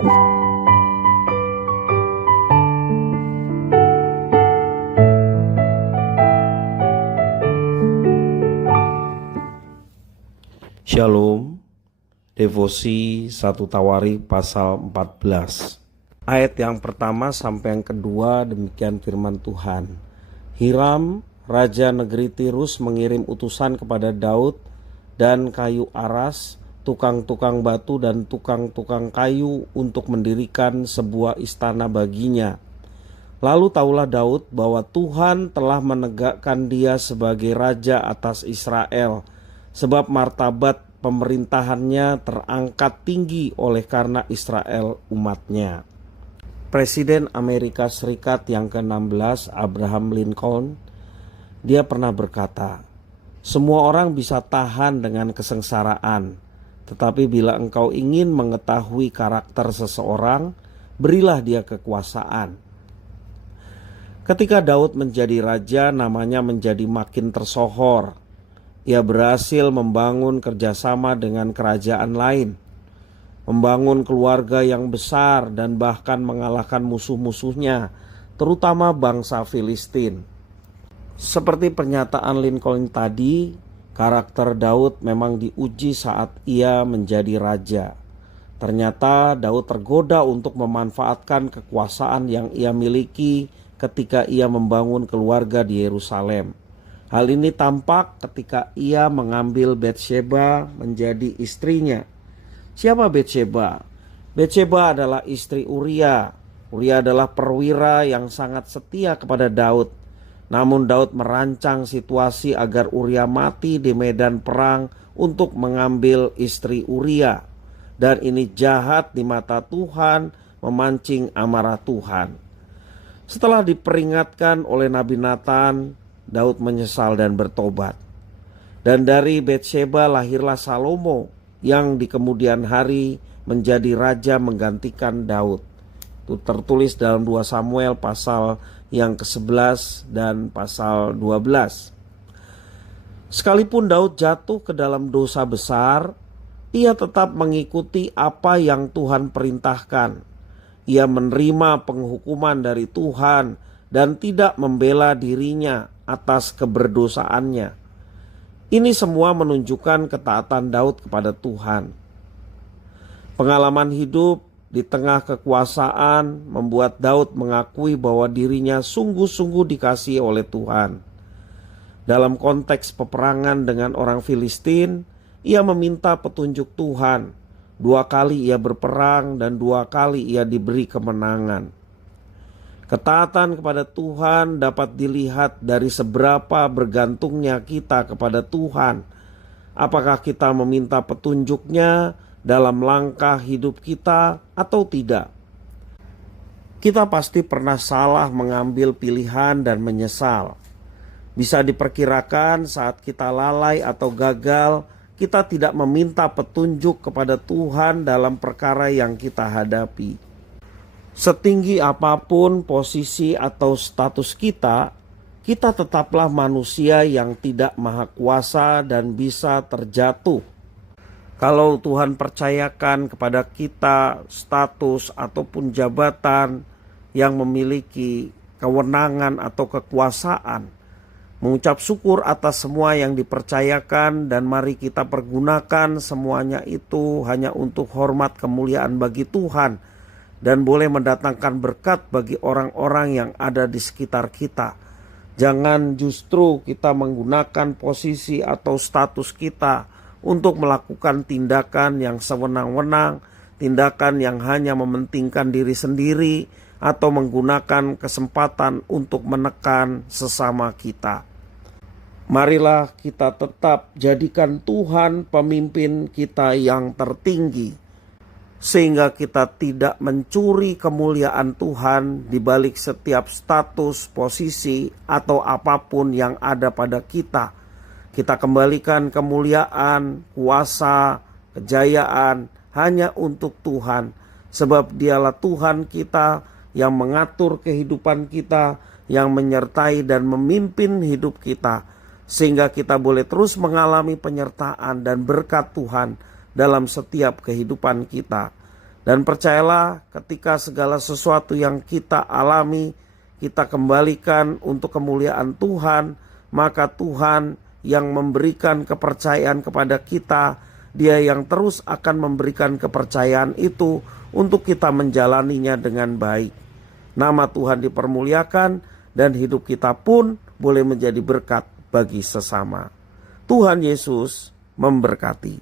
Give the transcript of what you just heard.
Shalom, devosi 1 Tawarikh pasal 14. Ayat yang pertama sampai yang kedua, demikian firman Tuhan. Hiram, raja negeri Tirus, mengirim utusan kepada Daud dan kayu aras, tukang-tukang batu dan tukang-tukang kayu untuk mendirikan sebuah istana baginya. Lalu taulah Daud bahwa Tuhan telah menegakkan dia sebagai raja atas Israel, sebab martabat pemerintahannya terangkat tinggi oleh karena Israel umatnya. Presiden Amerika Serikat yang ke-16, Abraham Lincoln, dia pernah berkata, "Semua orang bisa tahan dengan kesengsaraan, tetapi bila engkau ingin mengetahui karakter seseorang, berilah dia kekuasaan." Ketika Daud menjadi raja, namanya menjadi makin tersohor. Ia berhasil membangun kerjasama dengan kerajaan lain, membangun keluarga yang besar dan bahkan mengalahkan musuh-musuhnya, terutama bangsa Filistin. Seperti pernyataan Lincoln tadi, karakter Daud memang diuji saat ia menjadi raja. Ternyata Daud tergoda untuk memanfaatkan kekuasaan yang ia miliki ketika ia membangun keluarga di Yerusalem. Hal ini tampak ketika ia mengambil Batsheba menjadi istrinya. Siapa Batsheba? Batsheba adalah istri Uria. Uria adalah perwira yang sangat setia kepada Daud. Namun Daud merancang situasi agar Uria mati di medan perang untuk mengambil istri Uria. Dan ini jahat di mata Tuhan, memancing amarah Tuhan. Setelah diperingatkan oleh Nabi Nathan, Daud menyesal dan bertobat. Dan dari Batsheba lahirlah Salomo yang di kemudian hari menjadi raja menggantikan Daud. Itu tertulis dalam 2 Samuel pasal yang ke-11 dan pasal 12. Sekalipun Daud jatuh ke dalam dosa besar, ia tetap mengikuti apa yang Tuhan perintahkan. Ia menerima penghukuman dari Tuhan dan tidak membela dirinya atas keberdosaannya. Ini semua menunjukkan ketaatan Daud kepada Tuhan. Pengalaman hidup di tengah kekuasaan membuat Daud mengakui bahwa dirinya sungguh-sungguh dikasihi oleh Tuhan. Dalam konteks peperangan dengan orang Filistin, ia meminta petunjuk Tuhan. 2 kali ia berperang dan 2 kali ia diberi kemenangan. Ketaatan kepada Tuhan dapat dilihat dari seberapa bergantungnya kita kepada Tuhan. Apakah kita meminta petunjuknya dalam langkah hidup kita atau tidak? Kita pasti pernah salah mengambil pilihan dan menyesal. Bisa diperkirakan saat kita lalai atau gagal, kita tidak meminta petunjuk kepada Tuhan dalam perkara yang kita hadapi. Setinggi apapun posisi atau status kita, kita tetaplah manusia yang tidak maha kuasa dan bisa terjatuh. Kalau Tuhan percayakan kepada kita status ataupun jabatan yang memiliki kewenangan atau kekuasaan, mengucap syukur atas semua yang dipercayakan dan mari kita pergunakan semuanya itu hanya untuk hormat kemuliaan bagi Tuhan dan boleh mendatangkan berkat bagi orang-orang yang ada di sekitar kita. Jangan justru kita menggunakan posisi atau status kita untuk melakukan tindakan yang sewenang-wenang, tindakan yang hanya mementingkan diri sendiri, atau menggunakan kesempatan untuk menekan sesama kita. Marilah kita tetap jadikan Tuhan pemimpin kita yang tertinggi, sehingga kita tidak mencuri kemuliaan Tuhan di balik setiap status, posisi, atau apapun yang ada pada kita. Kita kembalikan kemuliaan, kuasa, kejayaan hanya untuk Tuhan. Sebab dialah Tuhan kita yang mengatur kehidupan kita, yang menyertai dan memimpin hidup kita. Sehingga kita boleh terus mengalami penyertaan dan berkat Tuhan dalam setiap kehidupan kita. Dan percayalah, ketika segala sesuatu yang kita alami, kita kembalikan untuk kemuliaan Tuhan, maka Tuhan yang memberikan kepercayaan kepada kita, Dia yang terus akan memberikan kepercayaan itu untuk kita menjalaninya dengan baik. Nama Tuhan dipermuliakan dan hidup kita pun boleh menjadi berkat bagi sesama. Tuhan Yesus memberkati.